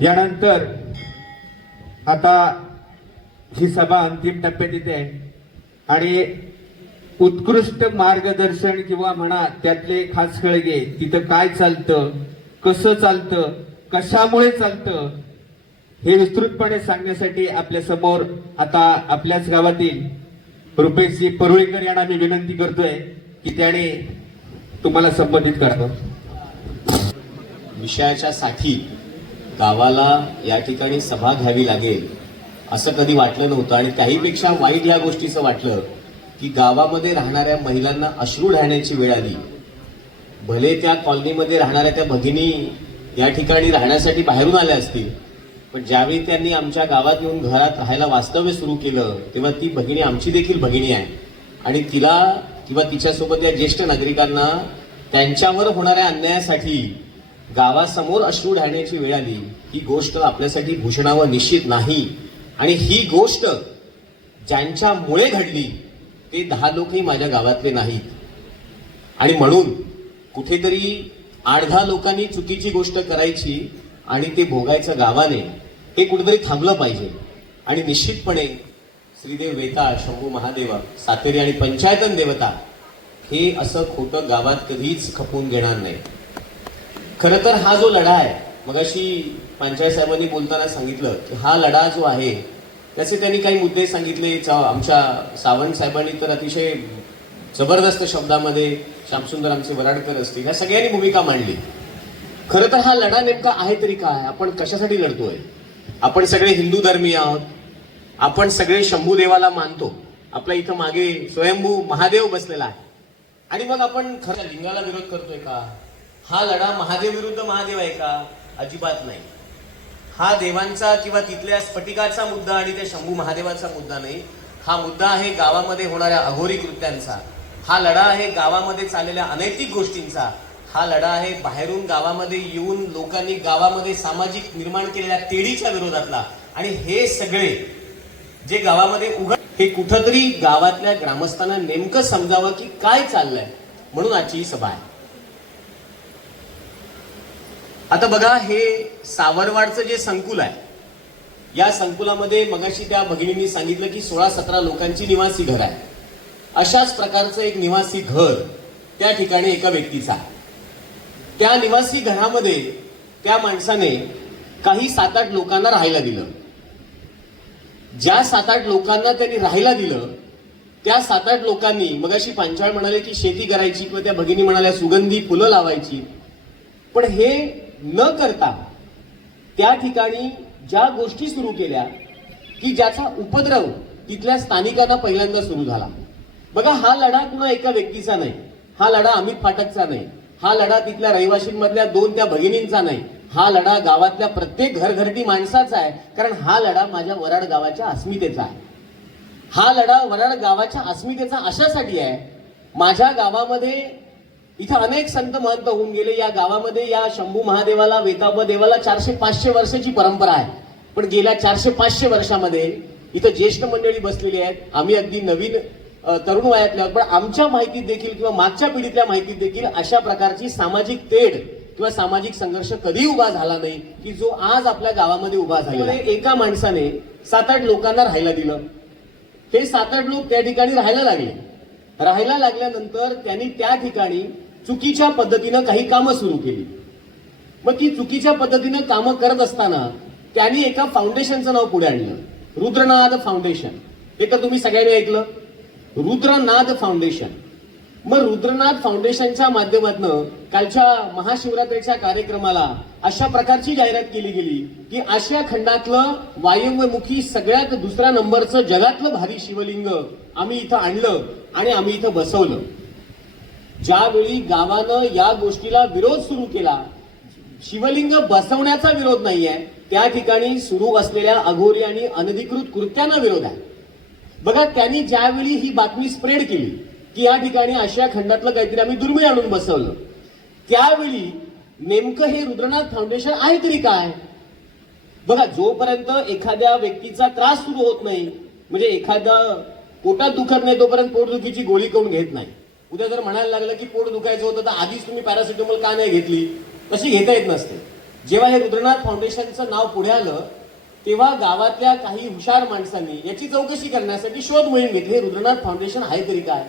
यानंतर आता ही सभा अंतिम टप्प्यात येते आणि उत्कृष्ट मार्गदर्शन किंवा म्हणा त्यातले खास खळगे तिथं काय चालतं, कसं चालतं, कशामुळे चालतं हे विस्तृतपणे सांगण्यासाठी आपल्या समोर आता आपल्याच गावातील रुपेशजी परुळेकर यांना मी विनंती करतोय की त्याने तुम्हाला संबोधित करावं. विषयाच्या साठी गावाला या ठिकाणी सभा घ्यावी लागेल असं कधी वाटलं नव्हतं आणि काहीपेक्षा वाईट या गोष्टीचं वाटलं की गावामध्ये राहणाऱ्या महिलांना अश्रू ढाळण्याची वेळ आली. भले त्या कॉलनीमध्ये राहणाऱ्या त्या भगिनी या ठिकाणी राहण्यासाठी बाहेरून आल्या असतील, पण ज्यावेळी त्यांनी आमच्या गावात येऊन घरात राहायला वास्तव्य सुरू केलं तेव्हा ती भगिनी आमची देखील भगिनी आहे आणि तिला किंवा तिच्यासोबत या ज्येष्ठ नागरिकांना त्यांच्यावर होणाऱ्या अन्यायासाठी गावासमोर अश्रू ढाळण्याची वेळ आली. ही गोष्ट आपल्यासाठी भूषणावं निश्चित नाही आणि ही गोष्ट ज्यांच्यामुळे घडली ते 10 लोकही माझ्या गावातले नाहीत आणि म्हणून कुठेतरी 8-10 लोकांनी चुकीची गोष्ट करायची आणि ते भोगायचं गावाने हे कुठेतरी थांबलं पाहिजे. आणि निश्चितपणे श्रीदेव वेताळ, शंभू महादेव, सातेरी आणि पंचायतन देवता हे असं खोटं गावात कधीच खपवून घेणार नाही. खरं तर हा जो लढा आहे, मगाशी पंचायत साहेबांनी बोलताना सांगितलं की हा लढा जो आहे त्याचे त्यांनी काही मुद्दे सांगितले. आमच्या सावंत साहेबांनी तर अतिशय जबरदस्त शब्दामध्ये, श्यामसुंदर आमचे वराडकर असतील, ह्या सगळ्यांनी भूमिका मांडली. खरं तर हा लढा नेमका आहे तरी काय, आपण कशासाठी लढतोय? आपण सगळे हिंदू धर्मीय आहोत, आपण सगळे शंभू देवाला मानतो, आपल्या इथं मागे स्वयंभू महादेव बसलेला आहे आणि मग आपण खरं लिंगाला विरोध करतोय का? हा लढा महादेव विरुद्ध महादेव आहे का? अजिबात नाही. हा देवांचा किंवा तिथल्या स्फटिकाचा मुद्दा आणि त्या शंभू महादेवाचा मुद्दा नाही. हा मुद्दा आहे गावामध्ये होणाऱ्या अघोरी कृत्यांचा. हा लढा आहे गावामध्ये चाललेल्या अनैतिक गोष्टींचा. हा लढा आहे बाहेरून गावामध्ये येऊन लोकांनी गावामध्ये सामाजिक निर्माण केलेल्या तेढीच्या विरोधातला. आणि हे सगळे जे गावामध्ये हे कुठंतरी गावातल्या ग्रामस्थांना नेमकं समजावं की काय चाललंय, म्हणून आजची ही सभा आहे. आता बघा, हे सावरवाडचं जे संकुल आहे, या संकुलामध्ये मगाशी त्या भगिनींनी सांगितलं की 16-17 लोकांची निवासी घर आहे. अशाच प्रकारचं एक निवासी घर त्या ठिकाणी एका व्यक्तीचा. त्या निवासी घरामध्ये त्या माणसाने काही 7-8 लोकांना राहायला दिलं. ज्या 7-8 लोकांना त्यांनी राहायला दिलं त्या 7-8 लोकांनी, मगाशी पांचाळ म्हणाले की शेती करायची किंवा त्या भगिनी म्हणाल्या सुगंधी फुलं लावायची, पण हे न करता त्या ठिकाणी ज्या गोष्टी सुरू केल्या की ज्याचा उपद्रव तिथल्या स्थानिकांना पहिल्यांदा सुरू झाला. बघा, हा लढा कुणा एका व्यक्तीचा नाही, हा लढा अमित फाटकचा नाही, हा लढा तिथल्या रहिवाशींमधल्या 2 त्या भगिनींचा नाही, हा लढा गावातल्या प्रत्येक घरघरटी माणसाचा आहे. कारण हा लढा माझ्या वराड गावाच्या अस्मितेचा आहे. हा लढा वराड गावाच्या अस्मितेचा अशासाठी आहे, माझ्या गावामध्ये इथं अनेक संत महंत होऊन गेले. या गावामध्ये या शंभू महादेवाला, वेताब देवाला 400-500 वर्षाची परंपरा आहे. पण गेल्या 400-500 वर्षामध्ये इथं ज्येष्ठ मंडळी बसलेली आहेत. आम्ही अगदी नवीन तरुण वयातल्या आहोत, पण आमच्या माहितीत देखील किंवा मागच्या पिढीतल्या माहितीत देखील अशा प्रकारची सामाजिक तेढ किंवा सामाजिक संघर्ष कधी उभा झाला नाही की जो आज आपल्या गावामध्ये उभा झालेला आहे. एका माणसाने 7-8 लोकांना राहायला दिलं. हे 7-8 लोक त्या ठिकाणी राहायला लागले. राहायला लागल्यानंतर त्यांनी त्या ठिकाणी चुकीच्या पद्धतीनं काही कामं सुरू केली. मग ती चुकीच्या पद्धतीनं कामं करत असताना त्यांनी एका फाउंडेशनचं नाव पुढे आणलं, रुद्रनाद फाउंडेशन. हे तर तुम्ही सगळ्यांनी ऐकलं, रुद्रनाद फाउंडेशन. मग रुद्रनाद फाउंडेशनच्या माध्यमातून कालच्या महाशिवरात्रीच्या कार्यक्रमाला अशा प्रकारची जाहिरात केली गेली की आशिया खंडातलं वायव्यमुखी सगळ्यात दुसऱ्या नंबरचं जगातलं भारी शिवलिंग आम्ही इथं आणलं आणि आम्ही इथं बसवलं. ज्यावेळी गावानं या गोष्टीला विरोध सुरू केला, शिवलिंग बसवण्याचा विरोध नाहीये, त्या ठिकाणी सुरू असलेल्या अघोरी आणि अनधिकृत कृत्यांना विरोध आहे. बघा, त्यांनी ज्यावेळी ही बातमी स्प्रेड केली की या ठिकाणी आशिया खंडातलं काहीतरी आम्ही दुर्मिळ आणून बसवलं, त्यावेळी नेमकं हे रुद्रनाथ फाउंडेशन आहे तरी काय? बघा, जोपर्यंत एखाद्या व्यक्तीचा त्रास सुरू होत नाही, म्हणजे एखादा पोटात दुखत नाही, तोपर्यंत पोटदुखीची गोळी कोण घेत नाही. उद्या जर म्हणायला लागलं की पोट दुखायचं होतं तर आधीच तुम्ही पॅरासिटामॉल का नाही घेतली, तशी घेता येत नसते. जेव्हा हे रुद्रनाथ फाउंडेशनचं नाव पुढे आलं तेव्हा गावातल्या काही हुशार माणसांनी याची चौकशी करण्यासाठी शोध मोहीम घेतली, हे रुद्रनाथ फाउंडेशन आहे तरी काय.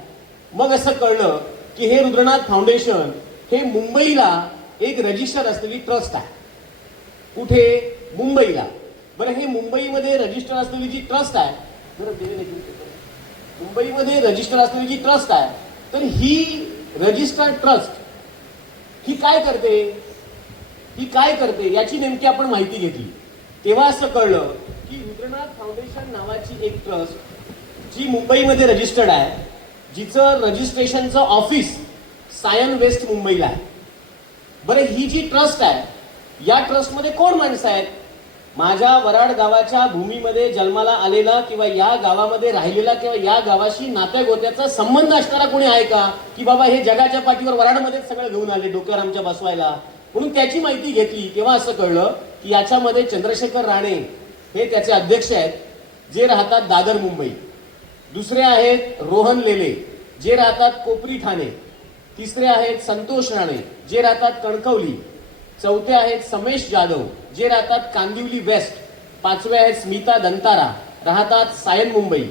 मग असं कळलं की हे रुद्रनाथ फाउंडेशन हे मुंबईला एक रजिस्टर असलेली ट्रस्ट आहे. कुठे? मुंबईला. बरं, हे मुंबईमध्ये रजिस्टर असलेली जी ट्रस्ट आहे, मुंबईमध्ये रजिस्टर असलेली जी ट्रस्ट आहे, तर ही रजिस्टर्ड ट्रस्ट ही काय करते याची नेमकी आपण माहिती घेतली. तेव्हा असं कळलं की रुद्रनाथ फाउंडेशन नावाची एक ट्रस्ट जी मुंबईमध्ये रजिस्टर्ड आहे, जिचं रजिस्ट्रेशनचं ऑफिस सायन वेस्ट मुंबईला आहे. बरं, ही जी ट्रस्ट आहे या ट्रस्टमध्ये कोण माणसं आहेत? माझ्या वराड गावाच्या भूमीमध्ये जन्माला आलेला किंवा या गावामध्ये राहिलेला किंवा या गावाशी नात्या गोत्याचा संबंध असणारा कोणी आहे का? की बाबा हे जगाच्या पाठीवर वराडमध्ये सगळं घेऊन आले डोक्यावर आमच्या बसवायला. म्हणून त्याची माहिती घेतली तेव्हा असं कळलं की याच्यामध्ये चंद्रशेखर राणे हे त्याचे अध्यक्ष आहेत, जे राहतात दादर मुंबई. दुसरे आहेत रोहन लेले, जे राहतात कोपरी ठाणे. तिसरे आहेत संतोष राणे, जे राहतात कणकवली. चौथे आहेत समेश जाधव, जे राहतात कांदिवली वेस्ट. पाचवे आहेत स्मिता दंतारा, राहतात सायन मुंबई.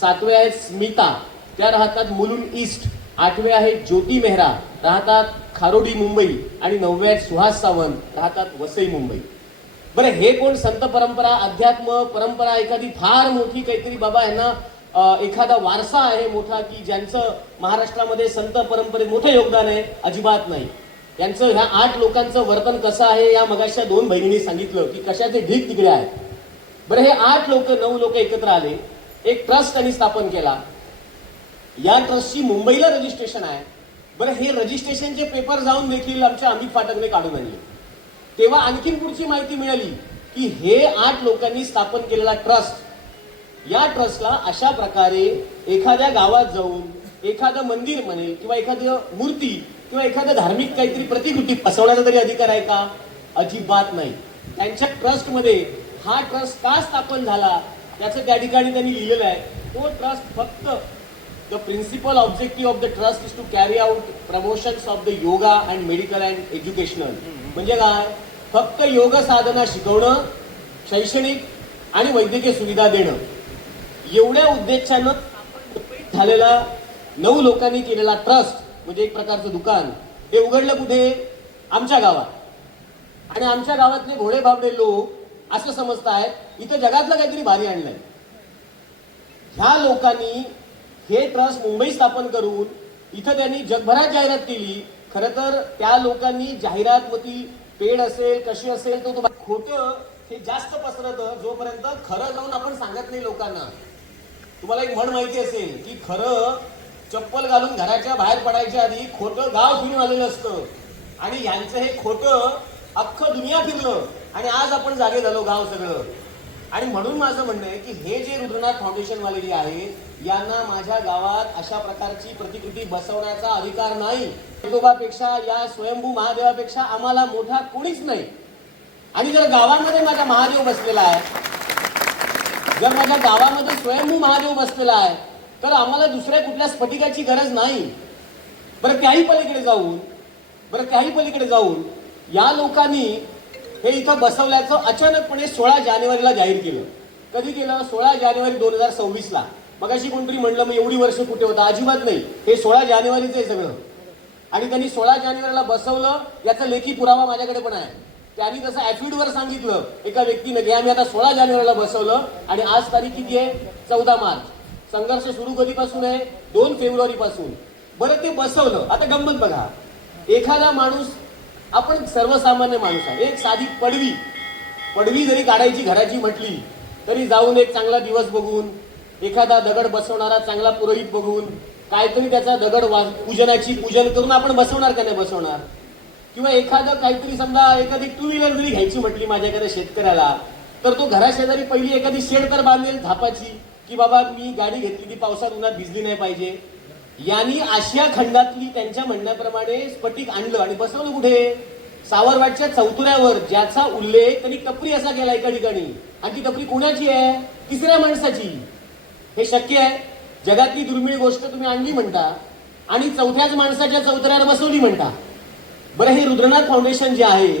सातवे आहेत स्मिता, त्या राहतात मुलुंड ईस्ट. आठवे आहेत ज्योती मेहरा, राहतात खारोडी मुंबई. आणि नववे आहेत सुहास सावंत, राहतात वसई मुंबई. बरं, हे कोण? संत परंपरा, अध्यात्म परंपरा, एखादी फार मोठी काहीतरी बाबा यांना एखादा वारसा आहे मोठा की ज्यांचं महाराष्ट्रामध्ये संत परंपरेत मोठं योगदान आहे? अजिबात नाही. यांचं ह्या 8 लोकांचं वर्तन कसं आहे या मगाशा 2 बहिणींनी सांगितलं की कशाचे ढीक तिकडे आहेत. बरं, हे 9 लोक एकत्र आले, एक ट्रस्ट त्यांनी स्थापन केला. या ट्रस्टची मुंबईला रजिस्ट्रेशन आहे. बरं, हे रजिस्ट्रेशनचे पेपर जाऊन देखील आमच्या अमित फाटकने काढून आणले. तेव्हा आणखीन पुढची माहिती मिळाली की हे 8 लोकांनी स्थापन केलेला ट्रस्ट, या ट्रस्टला अशा प्रकारे एखाद्या गावात जाऊन एखादं मंदिर म्हणेल किंवा एखादं मूर्ती किंवा एखादं धार्मिक काहीतरी प्रतिकृती बसवण्याचा तरी अधिकार आहे का? अजिबात नाही. त्यांच्या ट्रस्टमध्ये हा ट्रस्ट का स्थापन झाला त्याचं त्या ठिकाणी त्यांनी लिहिलेलं आहे. तो ट्रस्ट फक्त the principal objective of the trust is to carry out promotions of the yoga and medical and educational. म्हणजे काय? फक्त योग साधना शिकवणं, शैक्षणिक आणि वैद्यकीय सुविधा देणं, एवढ्या उद्देशानं झालेला 9 लोकांनी केलेला ट्रस्ट म्हणजे एक प्रकारचं दुकान हे उघडलं कुठे? आमच्या गावात. आणि आमच्या गावातले घोडे भाबडे लोक असं समजतायत इथं जगातलं काहीतरी भारी आणलंय. ह्या लोकांनी हे ट्रस्ट मुंबई स्थापन करून इथं त्यांनी जगभरात जाहिरात केली. खरं तर त्या लोकांनी जाहिरात ती पेड असेल कशी असेल तो खोटं हे जास्त पसरतं जोपर्यंत खरं जाऊन आपण सांगत नाही लोकांना. तुम्हाला एक म्हण माहिती असेल की खरं चप्पल घालून घराच्या बाहेर पडायच्या आधी खोटं गाव फिरून आलेलं असतं. आणि यांचं हे खोटं अख्खं दुनिया फिरलं आणि आज आपण जागे झालो गाव सगळं. आणि म्हणून माझं म्हणणं आहे की हे जे रुद्रनाथ फाउंडेशन वाले जे आहे यांना माझ्या गावात अशा प्रकारची प्रतिकृती बसवण्याचा अधिकार नाही. पेक्षा या स्वयंभू महादेवापेक्षा आम्हाला मोठा कोणीच नाही. आणि जर गावामध्ये माझा महादेव बसलेला आहे, जर माझ्या गावामध्ये स्वयंभू महादेव बसलेला आहे तर आम्हाला दुसऱ्या कुठल्या स्फटिकाची गरज नाही. बरं, त्याही पलीकडे जाऊन या लोकांनी हे इथं बसवल्याचं अचानकपणे 16 जानेवारीला जाहीर केलं. कधी केलं? 16 जानेवारी 2026ला. मगाशी कोणतरी म्हणलं मग एवढी वर्ष कुठे होता? अजिबात नाही, हे 16 जानेवारीचं आहे सगळं. आणि त्यांनी 16 जानेवारीला बसवलं याचा लेखी पुरावा माझ्याकडे पण आहे. त्यांनी तसं ऍफिडवर सांगितलं एका व्यक्तीनं की आम्ही आता 16 जानेवारीला बसवलं आणि आज तारीख किती आहे? 14 मार्च. संघर्ष सुरू कधीपासून आहे? 2 फेब्रुवारी पासून. बरं, ते बसवलं. आता गंमत बघा, एखादा माणूस, आपण सर्वसामान्य माणूस आहे, एक साधी पडवी जरी काढायची घराची म्हटली तरी जाऊन एक चांगला दिवस बघून, एखादा दगड बसवणारा चांगला पुरोहित बघून काहीतरी त्याचा दगड पूजन करून आपण बसवणार का नाही बसवणार? किंवा एखादं काहीतरी समजा एखादी 2 व्हीलर जरी घ्यायची म्हटली माझ्या एखाद्या शेतकऱ्याला तर तो घराशेजारी पहिली एखादी शेड तर बांधेल धापाची की बाबा मी गाडी घेतली ती पावसात उन्हात भिजली नाही पाहिजे. यांनी आशिया खंडातली त्यांच्या म्हणण्याप्रमाणे स्फटिक आणलं आणि बसवलं कुठे? सावरवाडच्या चौथुऱ्यावर, ज्याचा उल्लेख त्यांनी टपरी असा केला एका ठिकाणी. आणि ती टपरी कोणाची आहे? तिसऱ्या माणसाची. हे शक्य आहे? जगातली दुर्मिळ गोष्ट तुम्ही आणली म्हणता आणि चौथ्याच माणसाच्या चौथऱ्यावर बसवली म्हणता. बरं, हे रुद्रनाथ फाउंडेशन जे आहे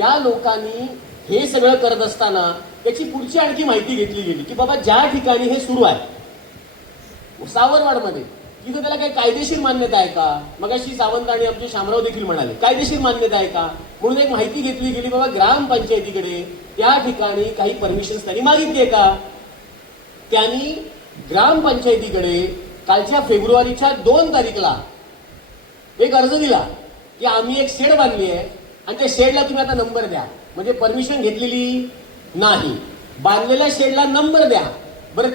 या लोकांनी हे सगळं करत असताना त्याची पुढची आणखी माहिती घेतली गेली की बाबा ज्या ठिकाणी हे सुरू आहे सावरवाडमध्ये तिथं त्याला काही कायदेशीर मान्यता आहे का? मगाशी सावंत आणि आमचे शामराव देखील म्हणाले कायदेशीर मान्यता आहे का म्हणून एक माहिती घेतली गेली बाबा ग्रामपंचायतीकडे त्या ठिकाणी काही परमिशन त्यांनी मागितली आहे का? त्यांनी ग्रामपंचायतीकडे कालच्या फेब्रुवारीच्या 2 तारीखला एक अर्ज दिला की आम्ही एक शेड बांधली आहे आणि त्या शेडला तुम्ही आता नंबर द्या. म्हणजे परमिशन घेतलेली नाही, बांधलेल्या शेडला नंबर द्या. बरं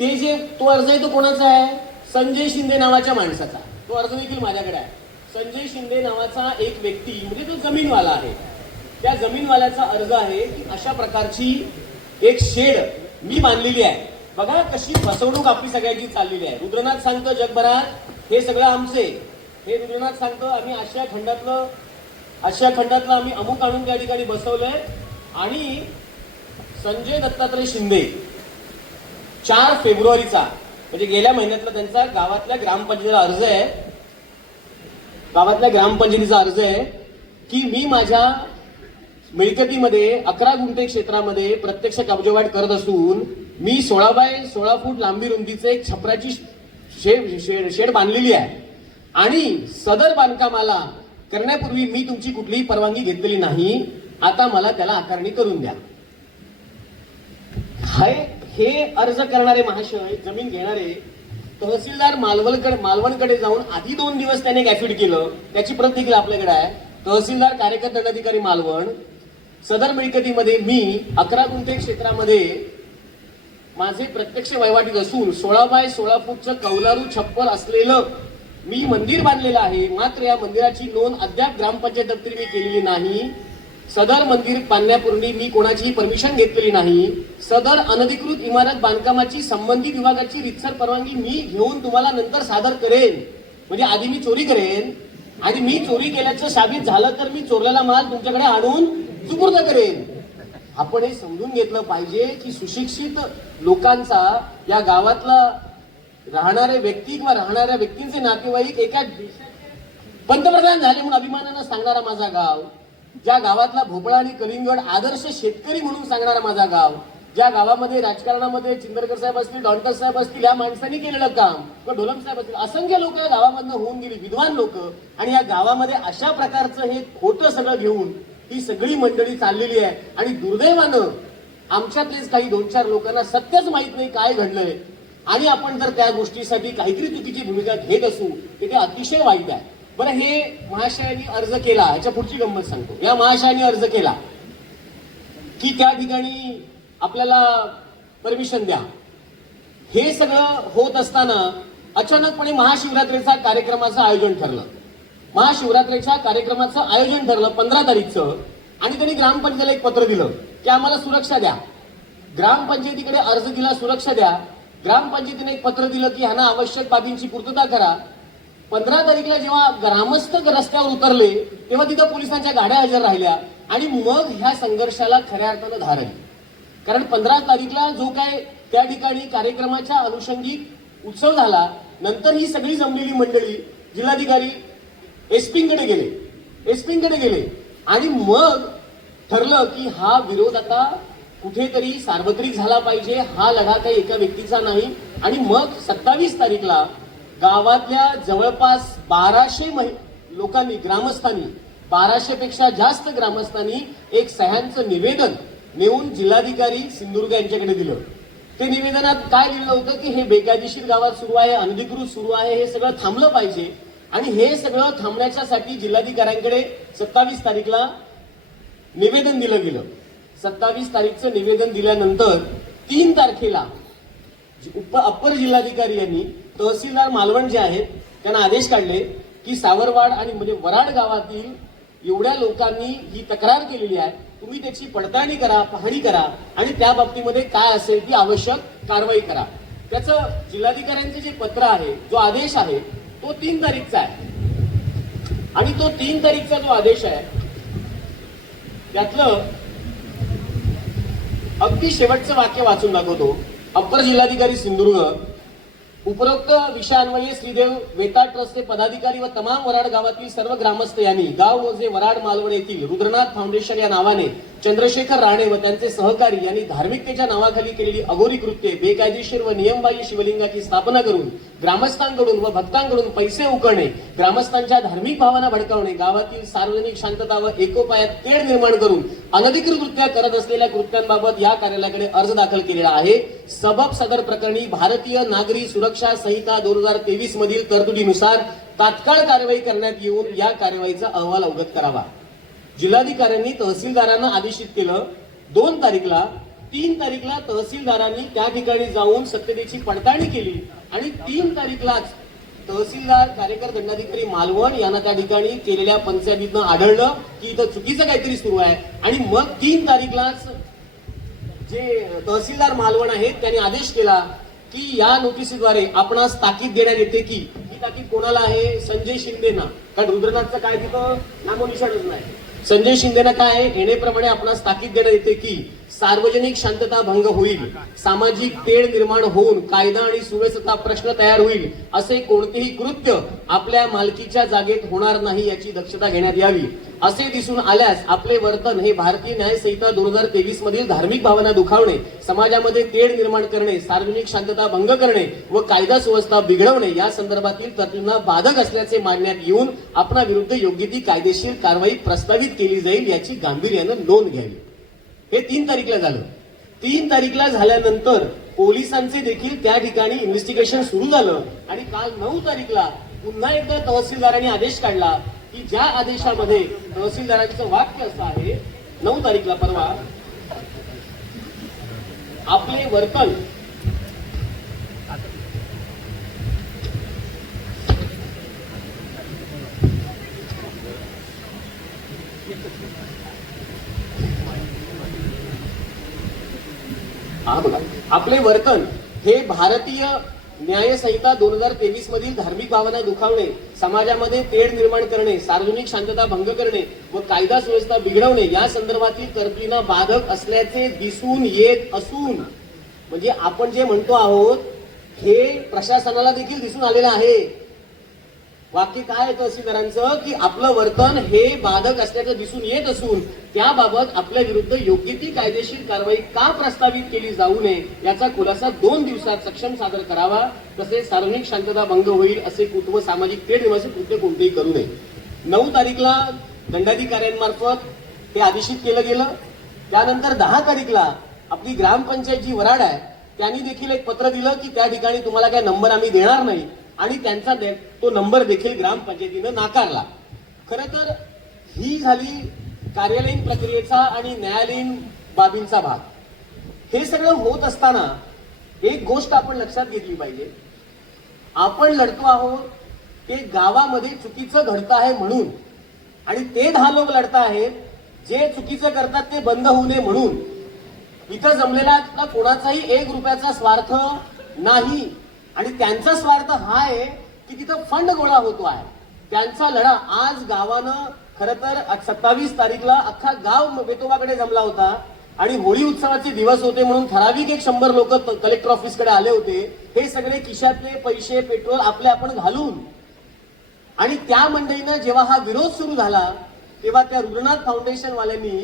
ते जे तो अर्ज आहे तो कोणाचा आहे? संजय शिंदे नावाच्या माणसाचा. तो अर्ज देखील माझ्याकडे आहे. संजय शिंदे नावाचा एक व्यक्ती म्हणजे तो जमीनवाला आहे. त्या जमीनवाल्याचा अर्ज आहे की अशा प्रकारची एक शेड मी बांधलेली आहे. बघा कशी फसवणूक आपली सगळ्यांची चाललेली आहे. रुद्रनाथ सांगतो जगभरात हे सगळं आमचे. हे रुद्रनाथ सांगतो आम्ही आशिया खंडातलं आम्ही अमुक आणून त्या ठिकाणी बसवलंय. आणि संजय दत्तात्रय शिंदे 4 फेब्रुवारीचा म्हणजे गेल्या महिन्यातला त्यांचा गावातल्या ग्रामपंचायतीचा अर्ज आहे की मी माझ्या मिळकतीमध्ये 11 गुंठे क्षेत्रामध्ये प्रत्यक्ष कब्जेवाढ करत असून मी 16 बाय 16 फूट लांबी रुंदीचे एक छपराची शेड बांधलेली आहे आणि सदर बांधकामाला करण्यापूर्वी मी तुमची कुठलीही परवानगी घेतलेली नाही. आता मला त्याला आकारणी करून द्या. हे अर्ज करणारे महाशय जमीन घेणारे तहसीलदार मालवणकडे जाऊन आधी 2 दिवस त्याने एक ऍफिड केलं. त्याची प्रत देखील आपल्याकडे आहे. तहसीलदार कार्यकारी दंडाधिकारी मालवण सदर मिळकतीमध्ये मी 11 गुंठे क्षेत्रामध्ये माझे प्रत्यक्ष वहिवाटीत असून 16 बाय 16 फूटचं कौलारू छप्पर असलेलं मी मंदिर बांधलेलं आहे. मात्र या मंदिराची नोंद अद्याप ग्रामपंचायत दप्तरी मी केलेली नाही. सदर मंदिर बांधण्यापूर्वी मी कोणाचीही परमिशन घेतलेली नाही. सदर अनधिकृत इमारत बांधकामाची संबंधित विभागाची रितसर परवानगी मी घेऊन तुम्हाला नंतर सादर करेन. म्हणजे आधी मी चोरी करेन आणि मी चोरी केल्याचं साबित झालं तर मी चोरलेला माल तुमच्याकडे आणून सुपूर्द करेन. आपण हे समजून घेतलं पाहिजे की सुशिक्षित लोकांचा या गावातला राहणारे व्यक्ती किंवा राहणाऱ्या व्यक्तींचे नातेवाईक एका पंतप्रधान झाले म्हणून अभिमानानं सांगणारा माझा गाव, ज्या गावातला भोपळा आणि कलिंगड आदर्श शेतकरी म्हणून सांगणारा माझा गाव, ज्या गावामध्ये राजकारणामध्ये चिंदरकर साहेब असतील, डॉनकर साहेब असतील, या माणसांनी केलेलं काम किंवा ढोलम साहेब असतील, असंख्य लोक या गावामधनं होऊन गेली, विद्वान लोक. आणि या गावामध्ये अशा प्रकारचं हे खोटं सगळं घेऊन ही सगळी मंडळी चाललेली आहे. आणि दुर्दैवानं आमच्यातलेच काही 2-4 लोकांना सत्यच माहित नाही काय घडलंय आणि आपण जर त्या गोष्टीसाठी काहीतरी चुकीची भूमिका घेत असू तर ते अतिशय वाईट आहे. बरं, हे महाशयांनी अर्ज केला. याच्या पुढची गंमत सांगतो. या महाशयांनी अर्ज केला की त्या ठिकाणी आपल्याला परमिशन द्या. हे सगळं होत असताना अचानकपणे महाशिवरात्रीचा कार्यक्रमाचं आयोजन ठरलं. महाशिवरात्रीच्या कार्यक्रमाचं आयोजन ठरलं 15 तारीखचं. आणि त्यांनी ग्रामपंचायतीला एक पत्र दिलं की आम्हाला सुरक्षा द्या. ग्रामपंचायतीकडे अर्ज दिला, सुरक्षा द्या. ग्रामपंचायतीने एक पत्र दिलं की ह्यांना आवश्यक बाबींची पूर्तता करा. 15 तारीखला जेव्हा ग्रामस्थ रस्त्यावर उतरले तेव्हा तिथं पोलिसांच्या गाड्या हजर राहिल्या आणि मग ह्या संघर्षाला खऱ्या अर्थानं धार आली. कारण 15 तारीखला जो काय त्या ठिकाणी कार्यक्रमाच्या अनुषंगिक उत्सव झाला, नंतर ही सगळी जमलेली मंडळी जिल्हाधिकारी एसपींकडे गेले आणि मग ठरलं की हा विरोध आता कुठेतरी सार्वत्रिक झाला पाहिजे. हा लढा काही एका व्यक्तीचा नाही. आणि मग 27 तारीखला गावातल्या जवळपास 1200 लोकांनी, ग्रामस्थांनी, 1200 पेक्षा जास्त ग्रामस्थांनी एक सह्यांचं निवेदन नेऊन जिल्हाधिकारी सिंधुदुर्ग यांच्याकडे दिलं. ते निवेदनात काय लिहिलं होतं की हे बेकायदेशीर गावात सुरू आहे, अनधिकृत सुरू आहे, हे सगळं थांबलं पाहिजे. आणि हे सगळं थांबण्याच्यासाठी जिल्हाधिकाऱ्यांकडे 27 तारीखला निवेदन दिलं गेलं. 27 तारीखचं निवेदन दिल्यानंतर 3 तारखेला अप्पर जिल्हाधिकारी यांनी तहसीलदार मालवण जे आहेत त्यांना आदेश काढले की सावरवाड आणि म्हणजे वराड गावातील एवढ्या लोकांनी ही तक्रार केलेली आहे, तुम्ही त्याची पडताळणी करा, पाहणी करा आणि त्या बाबतीमध्ये काय असेल ती आवश्यक कारवाई करा. त्याचं जिल्हाधिकाऱ्यांचे जे पत्र आहे, जो आदेश आहे तो 3 तारीखचा आहे. आणि तो 3 तारीखचा जो आदेश आहे त्यातलं अगदी शेवटचं वाक्य वाचून दाखवतो. अप्पर जिल्हाधिकारी सिंधुदुर्ग, उपरोक्त विषयान्वये श्रीदेव वेताळ ट्रस्टचे पदाधिकारी व तमाम वराड गावातील सर्व ग्रामस्थ यांनी गाव मोजे वराड मालवण येथील रुद्रनाथ फाउंडेशन या नावाने चंद्रशेखर राणे व त्यांचे सहकारी यांनी धार्मिकतेच्या नावाखाली केलेली अघोरी कृत्ये, बेकायदेशीर व नियमबाह्य शिवलिंगाची स्थापना करून ग्रामस्थांकडून व भक्तांकडून पैसे उकळणे, ग्रामस्थांच्या धार्मिक भावना भडकावणे, गावातील सार्वजनिक शांतता व एकोपायात तेढ निर्माण करून अनधिकृतरित्या करत असलेल्या कृत्यांबाबत या कार्यालयाकडे अर्ज दाखल केलेला आहे. सबब सदर प्रकरणी भारतीय नागरी सुरक्षा संहिता 2023 मधील तरतुदीनुसार तात्काळ कारवाई करण्यात येऊन या कारवाईचा अहवाल अवगत करावा. जिल्हाधिकाऱ्यांनी तहसीलदारांना आदेशित केलं. 2 तारीखला 3 तारीखला तहसीलदारांनी त्या ठिकाणी जाऊन सत्यतेची पडताळणी केली आणि 3 तारीखलाच तहसीलदार कार्यकर दंडाधिकारी मालवण यांना त्या ठिकाणी केलेल्या पंचायतीतनं आढळलं की इथं चुकीचं काहीतरी सुरू आहे आणि मग 3 तारीखलाच जे तहसीलदार मालवण आहेत त्यांनी आदेश केला की या नोटिसीद्वारे आपणास ताकीद देण्यात येते की ही ताकीद कोणाला आहे? संजय शिंदेना. कारण रुद्रनाथचं काय तिथं नामोनिशाणच नाही. संजय शिंदेना काय आहे? येणेप्रमाणे आपणास ताकीद देण्यात येते की सार्वजनिक शांतता भंग होईल, सामाजिक तेढ निर्माण होऊन कायदा आणि सुव्यवस्था प्रश्न तयार होईल, असे कोणतेही कृत्य आपल्या मालकीच्या जागेत होणार नाही याची दक्षता घेण्यात यावी. असे दिसून आल्यास आपले वर्तन हे भारतीय न्याय संहिता 2023 मधील धार्मिक भावना दुखावणे, समाजामध्ये तेढ निर्माण करणे, सार्वजनिक शांतता भंग करणे व कायदा सुव्यवस्था बिघडवणे या संदर्भातील तरतुदींना बाधक असल्याचे मानण्यात येऊन आपणा विरुद्ध योग्य ती कायदेशीर कारवाई प्रस्तावित केली जाईल याची गांभीर्यानं नोंद घ्यावी. हे 3 तारीखला झालं. 3 तारीखला झाल्यानंतर पोलिसांचे देखील त्या ठिकाणी इन्व्हेस्टिगेशन सुरू झालं आणि काल 9 तारीखला पुन्हा एकदा तहसीलदारांनी आदेश काढला की ज्या आदेशामध्ये तहसीलदारांचं वाक्य असं आहे, 9 तारीखला परवा, आपले वर्तन आपले वर्तन हे भारतीय न्याय संहिता 2023 मधील धार्मिक भावना दुखावणे, समाजामध्ये तेढ निर्माण करणे, सार्वजनिक शांतता भंग करणे व कायदा सुव्यवस्था बिघडवणे या संदर्भातील तरतुदींना बाधक असल्याचे दिसून येत असून, म्हणजे आपण जे म्हणतो आहोत हे प्रशासनाला देखील दिसून आलेलं आहे. वाक्य काय आहे तहसीलदारांचं की आपलं वर्तन हे बाधक असल्याचं दिसून येत असून त्याबाबत आपल्या विरुद्ध योग्य ती कायदेशीर कारवाई का प्रस्तावित केली जाऊ नये याचा खुलासा 2 दिवसात सक्षम सादर करावा. तसेच सार्वजनिक शांतता भंग होईल असे कुटुंब सामाजिक तेढ निर्माण कृत्य कोणतेही करू नये. 9 तारीखला दंडाधिकाऱ्यांमार्फत ते आदेशित केलं गेलं. त्यानंतर 10 तारीखला आपली ग्रामपंचायत जी वराड आहे त्यांनी देखील एक पत्र दिलं की त्या ठिकाणी तुम्हाला काय नंबर आम्ही देणार नाही आणि त्यांचा तो नंबर देखील ग्रामपंचायतीनं नाकारला. खरं तर ही झाली कार्यालयीन प्रक्रियेचा आणि न्यायालयीन बाबींचा भाग. हे सगळं होत असताना एक गोष्ट आपण लक्षात घेतली पाहिजे. आपण लढतो आहोत ते गावामध्ये चुकीचं घडतं आहे म्हणून आणि ते 10 लोक लढत आहेत जे चुकीचं करतात ते बंद होऊ नये म्हणून. इथं जमलेला कोणाचाही 1 रुपयाचा स्वार्थ नाही आणि त्यांचा स्वार्थ हा आहे की तिथं फंड गोळा होतो आहे. त्यांचा लढा आज गावानं खरं तर 27 तारीखला अख्खा गाव बेतोबाकडे जमला होता आणि होळी उत्सवाचे दिवस होते म्हणून ठराविक 100 लोक कलेक्टर ऑफिसकडे आले होते. हे सगळे खिशातले पैसे पेट्रोल आपले आपण घालून आणि त्या मंडळीनं जेव्हा हा विरोध सुरू झाला तेव्हा त्या रुद्रनाथ फाउंडेशन वाल्यांनी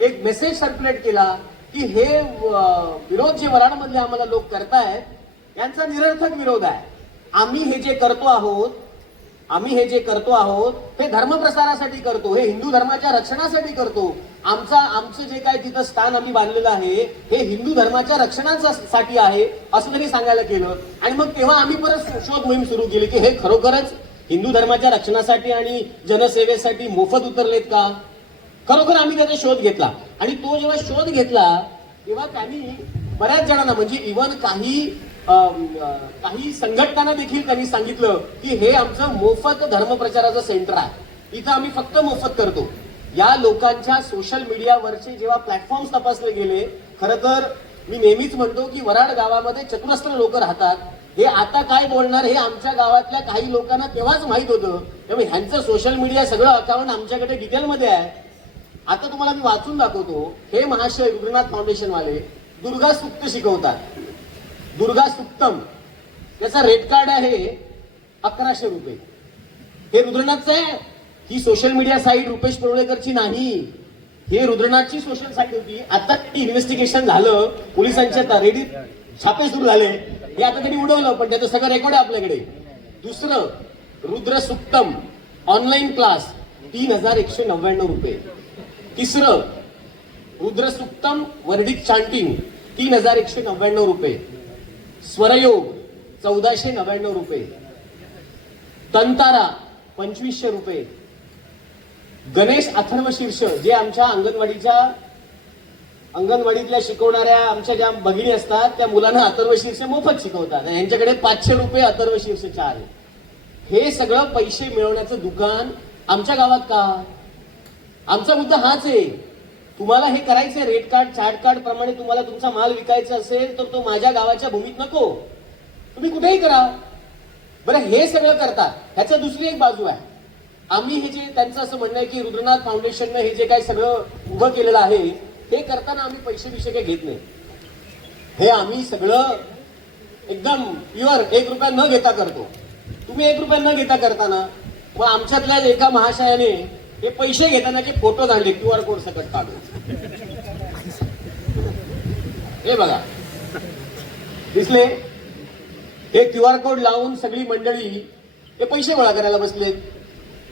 एक मेसेज सर्क्युलेट केला की हे विरोध जे वराडमधले आम्हाला लोक करतायत यांचा निरर्थक विरोध आहे. आम्ही हे जे करतो आहोत हे धर्मप्रसारासाठी करतो, हे हिंदू धर्माच्या रक्षणासाठी करतो. आमचं जे काय तिथं स्थान आम्ही बांधलेलं आहे हे हिंदू धर्माच्या रक्षणासाठी आहे असं त्यांनी सांगायला केलं. आणि मग तेव्हा आम्ही परत शोध मोहीम सुरू केली की हे खरोखरच हिंदू धर्माच्या रक्षणासाठी आणि जनसेवेसाठी मोफत उतरलेत का. खरोखर आम्ही त्याचा शोध घेतला आणि तो जेव्हा शोध घेतला तेव्हा त्यांनी बऱ्याच जणांना म्हणजे इव्हन काही संघटनांना देखील त्यांनी सांगितलं की हे आमचं मोफत धर्मप्रचाराचं सेंटर आहे, इथं आम्ही फक्त मोफत करतो. या लोकांच्या सोशल मीडियावरचे जेव्हा प्लॅटफॉर्म्स तपासले गेले, खरं तर मी नेहमीच म्हणतो की वराड गावामध्ये चतुरस्त्र लोक राहतात. हे आता काय बोलणार हे आमच्या गावातल्या काही लोकांना तेव्हाच माहित होतं. त्यामुळे ह्यांचं सोशल मीडिया सगळं अकाउंट आमच्याकडे डिटेलमध्ये आहे. आता तुम्हाला मी वाचून दाखवतो. हे महाशय रुद्रनाथ फाउंडेशन वाले दुर्गा सुक्त शिकवतात. दुर्गा सुक्तम त्याचा रेट कार्ड आहे 1100 रुपये. हे रुद्रनाथचं आहे. ही सोशल मीडिया साईट रुपेश परुळेकरची नाही, हे रुद्रनाथची सोशल साईट होती. आता इन्व्हेस्टिगेशन झालं, पोलिसांच्या तारेडीत छापे सुरू झाले, हे आता त्यांनी उडवलं, पण त्याचं सगळं रेकॉर्ड आहे आपल्याकडे. दुसरं, रुद्र सुक्तम ऑनलाईन क्लास 3199 रुपये. तिसरं, रुद्र सुक्तम वर्डिक चांटिंग 3199 रुपये. स्वरयोग 1499 रुपये. तंतारा 2500 रुपये. गणेश अथर्व शीर्ष, जे आमच्या अंगणवाडीतल्या शिकवणाऱ्या आमच्या ज्या भगिनी असतात त्या मुलांना अथर्व शीर्ष मोफत शिकवतात, यांच्याकडे 500 रुपये अथर्व शीर्ष चार्ज. हे सगळं पैसे मिळवण्याचं दुकान आमच्या गावात का? आमचा मुद्दा हाच आहे. तुम्हाला हे करायचंय रेट कार्ड चार्ट कार्ड प्रमाणे, तुम्हाला तुमचा माल विकायचा असेल तर तो माझ्या गावाच्या भूमीत नको, तुम्ही कुठेही करा. बरं, हे सगळं करतात. ह्याच्या दुसरी एक बाजू आहे. आम्ही हे जे त्यांचं असं म्हणणं आहे की रुद्रनाथ फाउंडेशननं हे जे काही सगळं उभं केलेलं आहे, हे करताना आम्ही पैसे विषय काही घेत नाही. हे आम्ही सगळं एकदम प्युअर 1 रुपया न घेता करतो. तुम्ही 1 रुपया न घेता करताना मग आमच्यातल्या एका महाशयाने हे पैसे घेतानाचे फोटो काढले QR कोड सकट काढून. हे बघा, दिसले? हे QR कोड लावून सगळी मंडळी हे पैसे गोळा करायला बसलेत.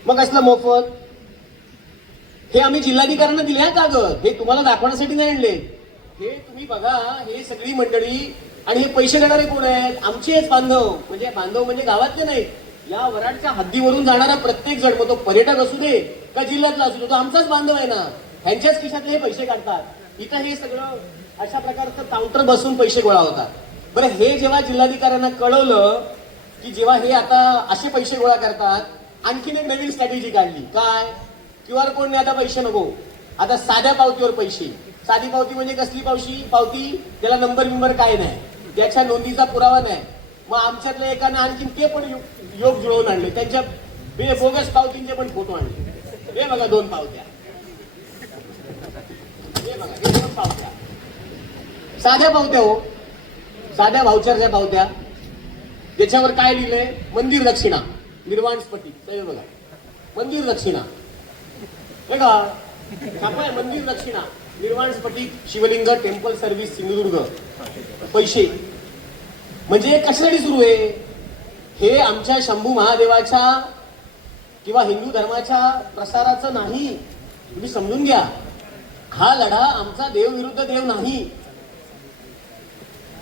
मग असलं मोफत हे आम्ही जिल्हाधिकाऱ्यांना दिले हा कागद, हे तुम्हाला दाखवण्यासाठी नाही आणले. हे तुम्ही बघा, हे सगळी मंडळी आणि हे पैसे देणारे कोण आहेत? आमचे आहेत बांधव. बांधव म्हणजे गावातले नाहीत, या वराडच्या हद्दीवरून जाणारा प्रत्येक जण, मग तो पर्यटक असू दे का जिल्ह्यातला असू दे, तो आमचाच बांधव आहे ना. ह्यांच्याच खिशातले हे पैसे काढतात. इथं हे सगळं अशा प्रकारचं काउंटर बसून पैसे गोळा होतात. बरं, हे जेव्हा जिल्हाधिकाऱ्यांना कळवलं की जेव्हा हे आता असे पैसे गोळा करतात, आणखीन एक नवीन स्ट्रॅटेजी काढली. काय? QR कोडने आता पैसे नको, आता साध्या पावतीवर पैसे. साधी पावती म्हणजे कसली पावती? त्याला नंबर काय नाही, त्याच्या नोंदीचा पुरावा नाही. मग आमच्यातल्या एकानं आणखीन ते पण योग जुळवून आणले, त्यांच्या बोगस पावतींचे पण फोटो आणले. हे बघा 2 पावत्या, हे बघा हे 2 पावत्या, साध्या पावत्या हो, साध्या भाऊचरच्या पावत्या. त्याच्यावर काय लिहिलंय? मंदिर दक्षिणा निर्वाण स्फटिक. हे बघा, मंदिर दक्षिणा, हे का छापाय, मंदिर दक्षिणा निर्वाण स्फटिक शिवलिंग टेम्पल सर्व्हिस सिंधुदुर्ग. पैसे म्हणजे कशासाठी सुरू आहे? हे आमच्या शंभू महादेवाच्या किंवा हिंदू धर्माच्या प्रसाराचं नाही. तुम्ही समजून घ्या, हा लढा आमचा देव विरुद्ध देव नाही.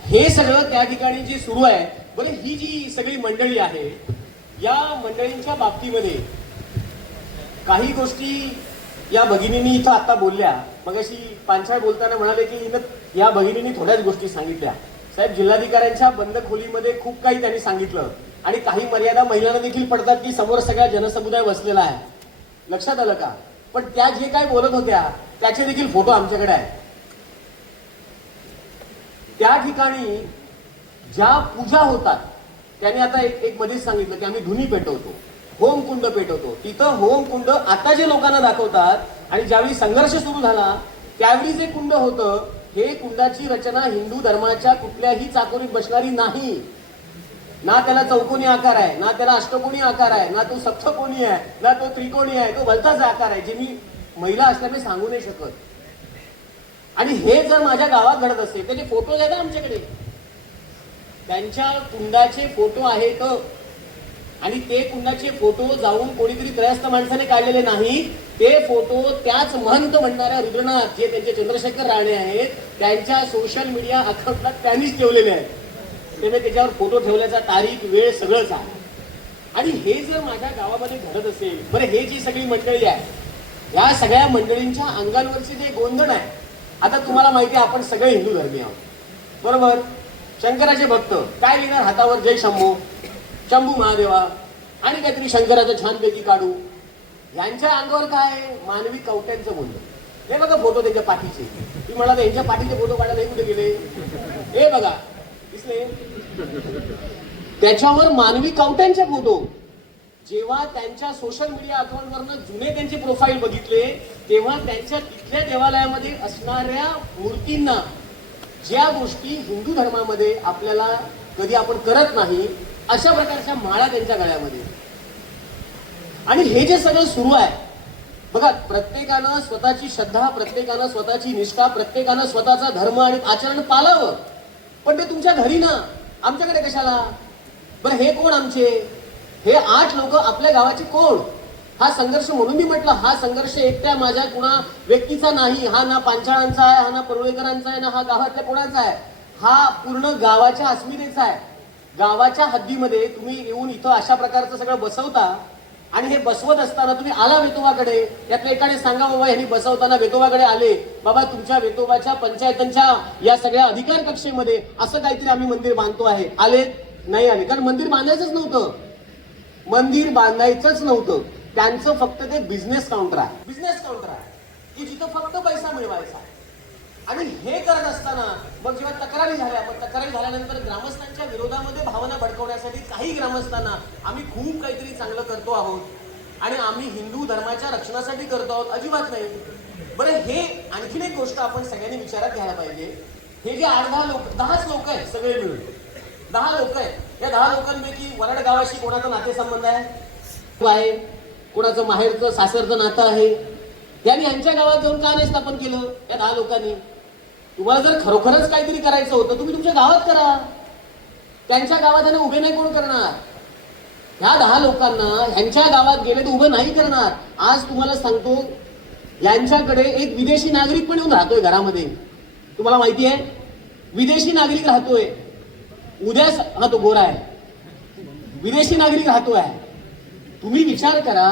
हे सगळं त्या ठिकाणी जे सुरू आहे. बरे, ही जी सगळी मंडळी आहे, या मंडळींच्या बाबतीमध्ये काही गोष्टी या भगिनींनी इथं आता बोलल्या. मग अशी पांचाळ बोलताना म्हणाले की या भगिनींनी थोड्याच गोष्टी सांगितल्या. साहेब, जिल्हाधिकाऱ्यांच्या बंद खोलीमध्ये खूप काही त्यांनी सांगितलं आणि काही मर्यादा महिलांना देखील पडतात की समोर सगळा जनसमुदाय बसलेला आहे. लक्षात आलं का? पण त्या जे काय बोलत होत्या त्याचे देखील फोटो आमच्याकडे आहेत. त्या ठिकाणी ज्या पूजा होतात, त्याने आता एक मध्येच सांगितलं की आम्ही धुनी पेटवतो, होमकुंड पेटवतो. तिथं होमकुंड आता जे लोकांना दाखवतात, आणि ज्यावेळी संघर्ष सुरू झाला त्यावेळी जे कुंड होतं, हे कुंडाची रचना हिंदू धर्माच्या कुठल्याही चाकोरीत बसणारी नाही. ना त्याला चौकोनी आकार आहे, ना त्याला अष्टकोनी आकार आहे, ना तो सप्तकोनी आहे, ना तो त्रिकोणी आहे, तो भलताच आकार आहे, जे मी महिला असल्याने सांगू नाही शकत. आणि हे जर माझ्या गावात घडत असेल, त्याचे फोटो आहेत आमच्याकडे, त्यांच्या कुंडाचे फोटो आहेत. आणि ते कुंडाचे फोटो जाऊन कोणीतरी त्रयस्थ माणसाने काढलेले नाही, ते फोटो त्याच महंत म्हणणाऱ्या रुद्रनाथ, जे त्यांचे चंद्रशेखर राणे आहेत, त्यांच्या सोशल मीडिया अकाउंटला त्यांनीच ठेवलेले आहेत. त्याने त्याच्यावर फोटो ठेवल्याचा तारीख वेळ सगळंच आहे. आणि हे जर माझ्या गावामध्ये घडत असेल, बरं, हे जी सगळी मंडळी आहे, या सगळ्या मंडळींच्या अंगांवरचे जे गोंधळ आहे, आता तुम्हाला माहिती आहे आपण सगळे हिंदू धर्मीय आहोत, बरोबर? शंकराचे भक्त काय लिहिणार हातावर? जय शंभू, शंभू महादेवा, आणि काहीतरी शंकराचं छानपैकी काढू. यांच्या अंगावर काय? मानवी कवट्यांचं गोंधळ. हे बघा फोटो त्यांच्या पाठीचे. ती म्हणाला यांच्या पाठीचे फोटो काढायला हे कुठे गेले? हे बघा, दिसले? त्याच्यावर मानवी कवट्यांचे फोटो. जेव्हा त्यांच्या सोशल मीडिया अकाउंटवरनं जुने त्यांचे प्रोफाईल बघितले, तेव्हा त्यांच्या तिथल्या देवालयामध्ये असणाऱ्या मूर्तींना ज्या गोष्टी हिंदू धर्मामध्ये आपल्याला कधी आपण करत नाही, अशा प्रकारच्या माळा त्यांच्या गळ्यामध्ये. आणि हे जे सगळं सुरू आहे बघा, प्रत्येकानं स्वतःची श्रद्धा, प्रत्येकानं स्वतःची निष्ठा, प्रत्येकानं स्वतःचा धर्म आणि आचरण पाळावं. पण ते तुमच्या घरी ना, आमच्याकडे कशाला? बरं हे कोण आमचे? हे 8 लोक आपल्या गावाचे कोण? हा संघर्ष म्हणून मी म्हटलं, हा संघर्ष एकट्या माझ्या कुणा व्यक्तीचा नाही, हा ना पांचाळांचा आहे, हा ना परुळेकरांचा आहे, ना हा गावातल्या कोणाचा आहे, हा पूर्ण गावाच्या अस्मितेचा आहे. गावाच्या हद्दीमध्ये तुम्ही येऊन इथं अशा प्रकारचं सगळं बसवता आणि हे बसवत असताना तुम्ही आला वेतोबाकडे, त्यातल्या एकाने सांगा बाबा यांनी बसवताना वेतोबाकडे आले, बाबा तुमच्या वेतोबाच्या पंचायतांच्या या सगळ्या अधिकार कक्षेमध्ये असं काहीतरी आम्ही मंदिर बांधतो आहे. आले? नाही आले, कारण मंदिर बांधायचंच नव्हतं. मंदिर बांधायचंच नव्हतं. त्यांचं फक्त ते बिझनेस काउंटर आहे, बिझनेस काउंटर आहे की जिथं फक्त पैसा मिळवायचा. आणि हे करत असताना मग जेव्हा तक्रारी झाल्या, मग तक्रारी झाल्यानंतर ग्रामस्थांच्या विरोधामध्ये भावना भडकवण्यासाठी काही ग्रामस्थांना आम्ही खूप काहीतरी चांगलं करतो आहोत आणि आम्ही हिंदू धर्माच्या रक्षणासाठी करतो आहोत, अजिबात नाही. बरं हे आणखीन एक गोष्ट आपण सगळ्यांनी विचारात घ्यायला पाहिजे. हे जे 8-10 लोक, 10च लोक आहेत सगळे मिळून, 10 लोक आहेत. या 10 लोकांपैकी वराड गावाशी कोणाचा नातेसंबंध आहे? कोणाचं माहेरचं सासरचं नातं आहे? त्यांनी यांच्या गावात जाऊन का नाही स्थापन केलं या 10 लोकांनी? तुम्हाला जर खरोखरच काहीतरी करायचं होतं तुम्ही तुमच्या गावात करा. त्यांच्या गावात त्यांना उभे नाही कोण करणार? ह्या 10 लोकांना ह्यांच्या गावात गेले तर उभं नाही करणार. आज तुम्हाला सांगतो, यांच्याकडे एक विदेशी नागरिक पण येऊन राहतोय घरामध्ये. तुम्हाला माहिती आहे, विदेशी नागरिक राहतोय. उद्या हा तो गोरा आहे, विदेशी नागरिक राहतोय. तुम्ही विचार करा,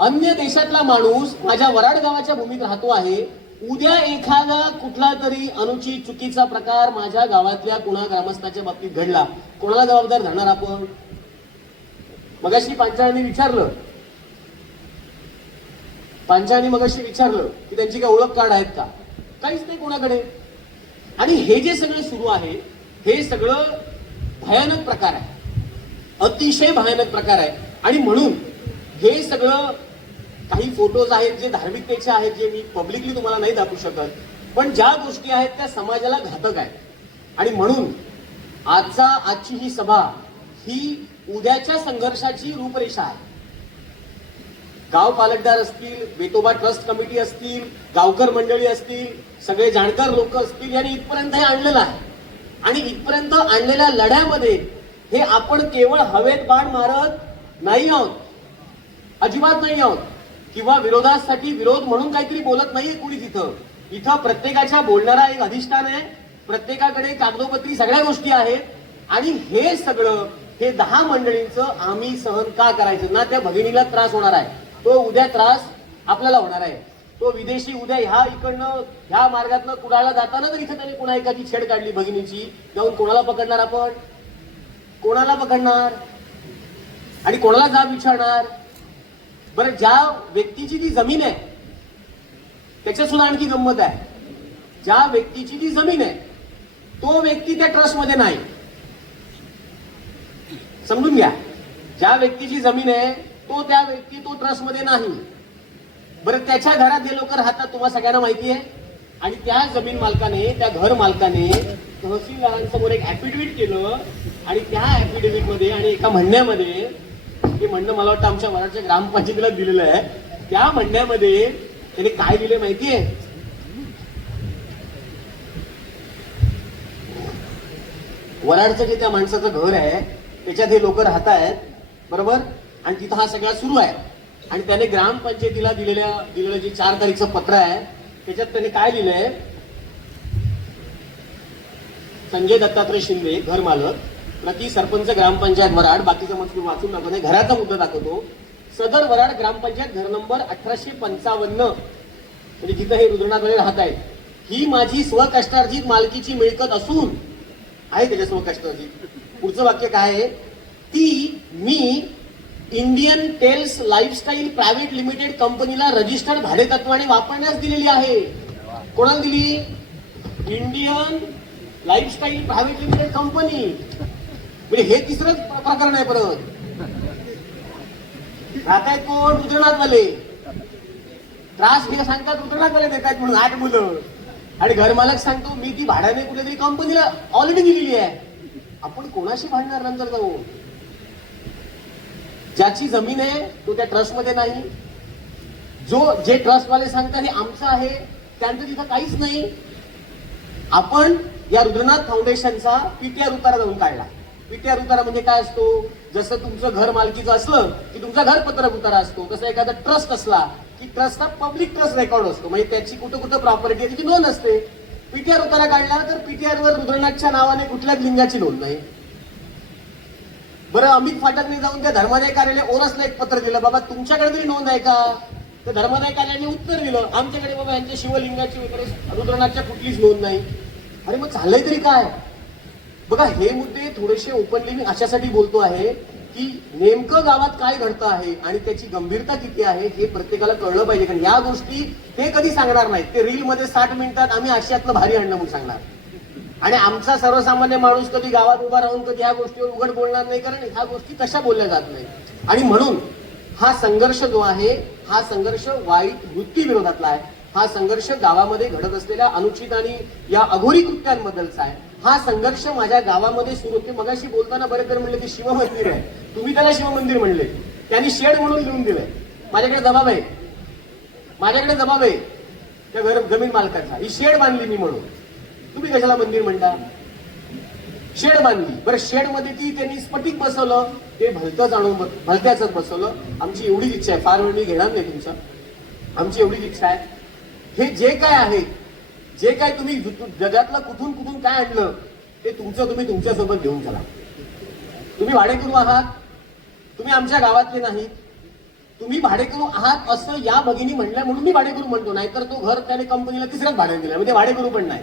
अन्य देशातला माणूस माझ्या वराड गावाच्या भूमीत राहतो आहे. उद्या एखादा कुठला तरी अनुचित चुकीचा प्रकार माझ्या गावातल्या कुणा ग्रामस्थाच्या बाबतीत घडला, कोणाला जबाबदार धरणार आपण? मगाशी पांचाळांनी विचारलं, मगाशी विचारलं की त्यांची काय ओळख कार्ड आहेत का? काहीच नाही कोणाकडे. आणि हे जे सगळं सुरू आहे हे सगळं भयानक प्रकार आहे, अतिशय भयानक प्रकार आहे. आणि म्हणून हे सगळं काही फोटोज आहेत जे धार्मिकतेचे आहेत, जे मी पब्लिकली तुम्हाला नाही दाखवू शकत, पण ज्या गोष्टी आहेत त्या समाजाला घातक आहेत. आणि म्हणून आजची ही सभा ही उद्याच्या संघर्षाची रूपरेषा आहे. गाव पालकदार असतील, वेतोबा ट्रस्ट कमिटी असतील, गावकर मंडळी असतील, सगळे जाणकार लोक असतील, यांनी इथपर्यंत हे आणलेलं आहे. आणि इथपर्यंत आणलेल्या लढ्यामध्ये हे आपण केवळ हवेत बाण मारत नाही आहोत, अजिबात नाही आहोत, किंवा विरोधासाठी विरोध म्हणून काहीतरी बोलत नाहीये कुणीच. इथं प्रत्येकाच्या बोलणारा एक अधिष्ठान आहे, प्रत्येकाकडे कागदोपत्री सगळ्या गोष्टी आहेत. आणि हे सगळं हे 10 मंडळींचं आम्ही सहन का करायचं ना? त्या भगिनीला त्रास होणार आहे, तो उद्या त्रास आपल्याला होणार आहे. तो विदेशी उद्या ह्या इकडनं ह्या मार्गातनं कुडाळला जाताना जर इथं त्याने कुणा एकाची छेड काढली भगिनीची, जाऊन कोणाला पकडणार आपण? कोणाला पकडणार आणि कोणाला जाब विचारणार? बरं, ज्या व्यक्तीची ती जमीन आहे त्याच्यात सुद्धा आणखी गंमत आहे. ज्या व्यक्तीची ती जमीन आहे तो व्यक्ती त्या ट्रस्टमध्ये नाही. समजून घ्या, ज्या व्यक्तीची जमीन आहे त्या व्यक्ती तो ट्रस्टमध्ये नाही. बरं, त्याच्या घरात जे लोक राहतात तुम्हाला सगळ्यांना माहिती आहे. आणि त्या जमीन मालकाने, त्या घर मालकाने तहसीलदारांसमोर एक ऍफिडेव्हिट केलं. आणि त्या ऍफिडेव्हिट मध्ये आणि एका म्हणण्यामध्ये, ते म्हणणं मला वाटतं आमच्या वराडच्या ग्रामपंचायतीला दिलेलं आहे, त्या म्हणण्यामध्ये त्याने काय दिले माहितीये? वराडचं जे त्या माणसाचं घर आहे त्याच्यात हे लोक राहत आहेत, बरोबर? आणि तिथं हा सगळा सुरू आहे. आणि त्याने ग्रामपंचायतीला दिलेलं जे 4 तारीखचं पत्र आहे त्याच्यात त्याने काय लिहिलंय? संजय दत्तात्रय शिंदे, घर मालक, प्रति सरपंच ग्रामपंचायत वराड. बाकीचा मजकूर वाचून दाखवतो, घराचा मुद्दा दाखवतो. सदर वराड ग्रामपंचायत घर नंबर 1855, म्हणजे जिथं हे रुद्रनाथवाले राहत आहेत, ही माझी स्वकष्टार्जित मालकीची मिळकत असून, आहे त्याच्या स्वकष्टार्जित. पुढचं वाक्य काय आहे? ती मी Indian tales lifestyle private limited कंपनीला रजिस्टर्ड भाडेतत्वाने वापरण्यास दिलेली आहे. कोणाला दिली? Indian lifestyle private limited company. म्हणजे हे तिसरंच प्रकरण आहे. परत राहतायत कोण? रुद्रनाथवाले. त्रास हे सांगतात रुद्रनाथवाले देतात म्हणून 8 मुलं. आणि घरमालक सांगतो मी ती भाड्याने कुठेतरी कंपनीला ऑलरेडी दिलेली आहे. आपण कोणाशी भांडणार नंतर जाऊन? ज्याची जमीन आहे तो त्या ट्रस्टमध्ये नाही, जे ट्रस्टवाले सांगतात हे आमचं आहे त्यांचं तिथं काहीच नाही. आपण या रुद्रनाथ फाउंडेशनचा पीटीआर उतारा जाऊन काढला. पीटीआर उतारा म्हणजे काय असतो? जसं तुमचं घर मालकीचं असलं की तुमचा घरपत्रक उतारा असतो, तसं एखादा ट्रस्ट असला की ट्रस्टचा पब्लिक ट्रस्ट रेकॉर्ड असतो, म्हणजे त्याची कुठं कुठं प्रॉपर्टी आहे त्याची नोंद असते. पीटीआर उतारा काढला तर पीटीआर वर रुद्रनाथच्या नावाने कुठल्याच लिंगाची नोंद नाही. बरं, अमित फाटकने जाऊन त्या धर्मादाय कार्यालय ओरसला एक पत्र दिलं, बाबा तुमच्याकडे तरी नोंद आहे का? तर धर्मादाय कार्यालयाने उत्तर दिलं, आमच्याकडे बाबा यांच्या शिवलिंगाची वगैरे रुद्रनाथच्या कुठलीच नोंद नाही. अरे मग चाललंय तरी काय? बघा, हे मुद्दे थोडेसे ओपनली मी अशासाठी बोलतो आहे की नेमकं गावात काय घडतं आहे आणि त्याची गंभीरता किती आहे हे प्रत्येकाला कळलं पाहिजे. कारण या गोष्टी ते कधी सांगणार नाहीत. ते रील मध्ये 60 मिनिटात आम्ही आशियातलं भारी आणलं म्हणून सांगणार, आणि आमचा सर्वसामान्य माणूस कधी गावात उभा राहून कधी ह्या गोष्टीवर उघड बोलणार नाही, कारण ह्या गोष्टी तशा बोलल्या जात नाही. आणि म्हणून हा संघर्ष जो आहे, हा संघर्ष वाईट वृत्ती विरोधातला आहे. हा संघर्ष गावामध्ये घडत असलेल्या अनुचित आणि या अघोरी कृत्यांबद्दलचा आहे. हा संघर्ष माझ्या गावामध्ये सुरू होते. मगाशी बोलताना बरेच जण म्हणले की शिवमंदिर आहे, तुम्ही त्याला शिवमंदिर म्हणले, त्यांनी शेड म्हणून लिहून दिलंय. माझ्याकडे जबाब आहे, माझ्याकडे जबाब आहे त्या जमीन मालकाचा. ही शेड बांधली मी म्हणून, तुम्ही कशाला मंदिर म्हणता? शेड बांधली. बरं, शेड मध्ये ती त्यांनी स्फटिक बसवलं, ते भलतंच आणून भलत्याच बसवलं. आमची एवढीच इच्छा आहे, फार वेळ मी घेणार नाही तुमचं, आमची एवढीच इच्छा आहे, हे जे काय आहे, जे काय तुम्ही जगातलं कुठून कुठून काय आणलं ते तुम्ही तुमच्यासोबत घेऊन चला. तुम्ही भाडेकरू आहात, तुम्ही आमच्या गावातले नाही, तुम्ही भाडेकरू आहात असं या भगिनी म्हणल्या म्हणून मी भाडेकरू म्हणतो, नाहीतर तो घर त्याने कंपनीला तिसऱ्याच भाड्याने दिला, म्हणजे भाडेकरू पण नाही.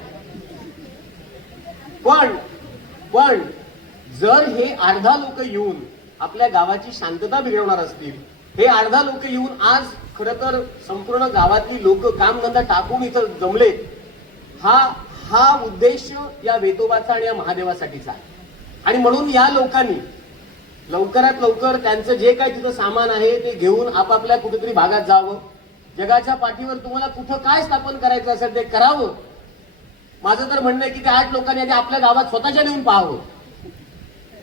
पण जर हे अर्धा लोक येऊन आपल्या गावाची शांतता बिघडवणार असतील, हे अर्धा लोक येऊन आज खरं तर संपूर्ण गावातली लोक कामधंदा टाकून इथं जमले, हा उद्देश या वेतोबाचा आणि या महादेवासाठीचा आहे. आणि म्हणून या लोकांनी लवकरात लवकर त्यांचं जे काय तिथं सामान आहे ते घेऊन आपापल्या कुठेतरी भागात जावं. जगाच्या पाठीवर तुम्हाला कुठं काय स्थापन करायचं असेल ते करावं. माझं तर म्हणणं आहे की ते 8 लोकांनी आधी आपल्या गावात स्वतःच्या नेऊन पाहावं,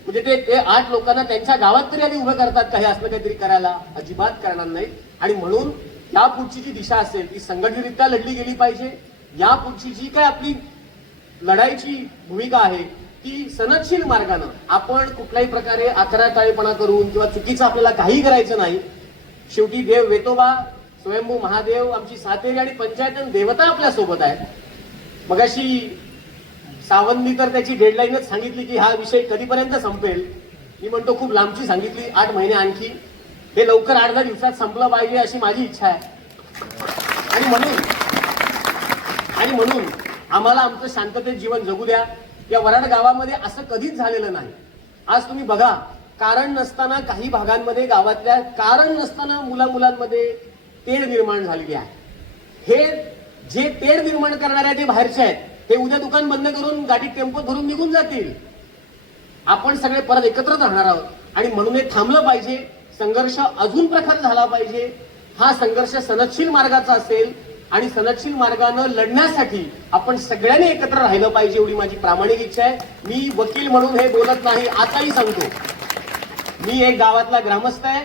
म्हणजे ते 8 लोकांना त्यांच्या गावात तरी आधी उभं करतात का हे असलं काहीतरी करायला? अजिबात करणार नाही. आणि म्हणून या पुढची जी दिशा असेल ती संघटितरित्या लढली गेली पाहिजे. या पुढची जी काय आपली लढाईची भूमिका आहे ती सनदशील मार्गानं, आपण कुठल्याही प्रकारे आखराताळेपणा करून किंवा चुकीचं आपल्याला काही करायचं नाही. शेवटी देव वेतोबा, स्वयंभू महादेव, आमची सातेरी आणि पंचायत देवता आपल्या सोबत आहे. मगाशी सावंतनी तर त्याची डेडलाईनच सांगितली की हा विषय कधीपर्यंत संपेल. मी म्हणतो खूप लांबची सांगितली, 8 महिने आणखी. हे लवकर 8-10 दिवसात संपलं पाहिजे अशी माझी इच्छा आहे. आणि म्हणून आम्हाला आमचं शांततेत जीवन जगू द्या. या वराड गावामध्ये असं कधीच झालेलं नाही. आज तुम्ही बघा, कारण नसताना काही भागांमध्ये गावातल्या कारण नसताना मुलांमध्ये तेढ निर्माण झालेली आहे. हे जे तेढ निर्माण करणारे ते बाहेरचे आहेत, ते उद्या दुकान बंद करून गाडीत टेम्पोत भरून निघून जातील. आपण सगळे परत एकत्रच राहणार आहोत. आणि म्हणून हे थांबलं पाहिजे. संघर्ष अजून प्रखर झाला पाहिजे. हा संघर्ष सनदशील मार्गाचा असेल आणि सनदशील मार्गानं लढण्यासाठी आपण सगळ्यांनी एकत्र राहिलं पाहिजे, एवढी माझी प्रामाणिक इच्छा आहे. मी वकील म्हणून हे बोलत नाही, आताही सांगतो. मी एक गावातला ग्रामस्थ आहे.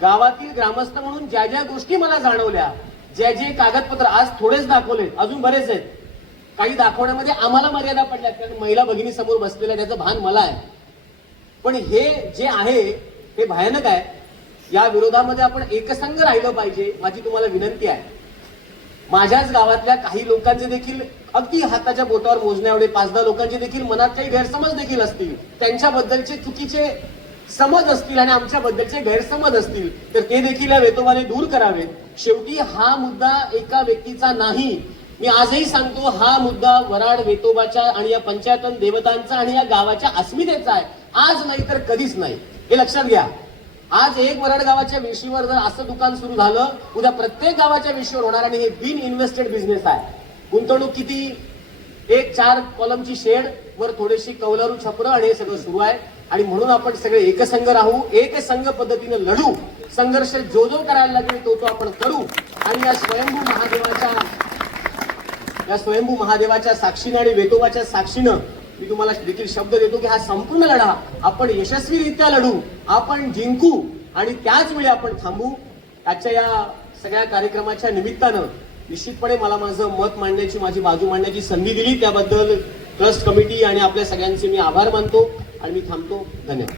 गावातील ग्रामस्थ म्हणून ज्या ज्या गोष्टी मला जाणवल्या, जे कागदपत्र आज थोडेच दाखवले, अजून बरेच आहेत. काही दाखवण्यामध्ये आम्हाला मर्यादा पडल्यात, कारण महिला भगिनी समोर बसलेल्या त्याचं भान मला आहे. पण हे जे आहे हे भयानक आहे. या विरोधामध्ये आपण एकसंघ राहिलं पाहिजे, माझी तुम्हाला विनंती आहे. माझ्याच गावातल्या काही लोकांचे देखील अगदी हाताच्या बोटावर मोजण्या एवढे 5-10 लोकांचे देखील मनात काही गैरसमज देखील असतील, त्यांच्याबद्दलचे चुकीचे समज असतील आणि आमच्याबद्दलचे गैरसमज असतील, तर ते देखील या वेतोबाने दूर करावेत. शेवटी हा मुद्दा एका व्यक्तीचा नाही. मी आजही सांगतो, हा मुद्दा वराड वेतोबाच्या आणि या पंचायतन देवतांचा आणि या गावाच्या अस्मितेचा आहे. आज नाही तर कधीच नाही, हे लक्षात घ्या. आज एक वराड गावाच्या वेशीवर जर असं दुकान सुरू झालं, उद्या प्रत्येक गावाच्या वेशीवर होणार. आणि हे बिन इन्व्हेस्टेड बिझनेस आहे. गुंतवणूक किती? 1-4 कॉलमची शेड वर थोडीशी कौलारू छपरं आणि हे सगळं सुरू आहे. आणि म्हणून आपण सगळे एकसंघ राहू, एकसंघ पद्धतीने लढू. संघर्ष जो करायला लागेल तो आपण करू. आणि या स्वयंभू महादेवाच्या साक्षीनं आणि वेतोबाच्या साक्षीनं मी तुम्हाला देखील शब्द देतो की हा संपूर्ण लढा आपण यशस्वीरित्या लढू, आपण जिंकू आणि त्याच वेळी आपण थांबू. आजच्या या सगळ्या कार्यक्रमाच्या निमित्तानं निश्चितपणे मला माझं मत मांडण्याची, माझी बाजू मांडण्याची संधी दिली त्याबद्दल ट्रस्ट कमिटी आणि आपल्या सगळ्यांचे मी आभार मानतो आणि मी थांबतो. धन्यवाद.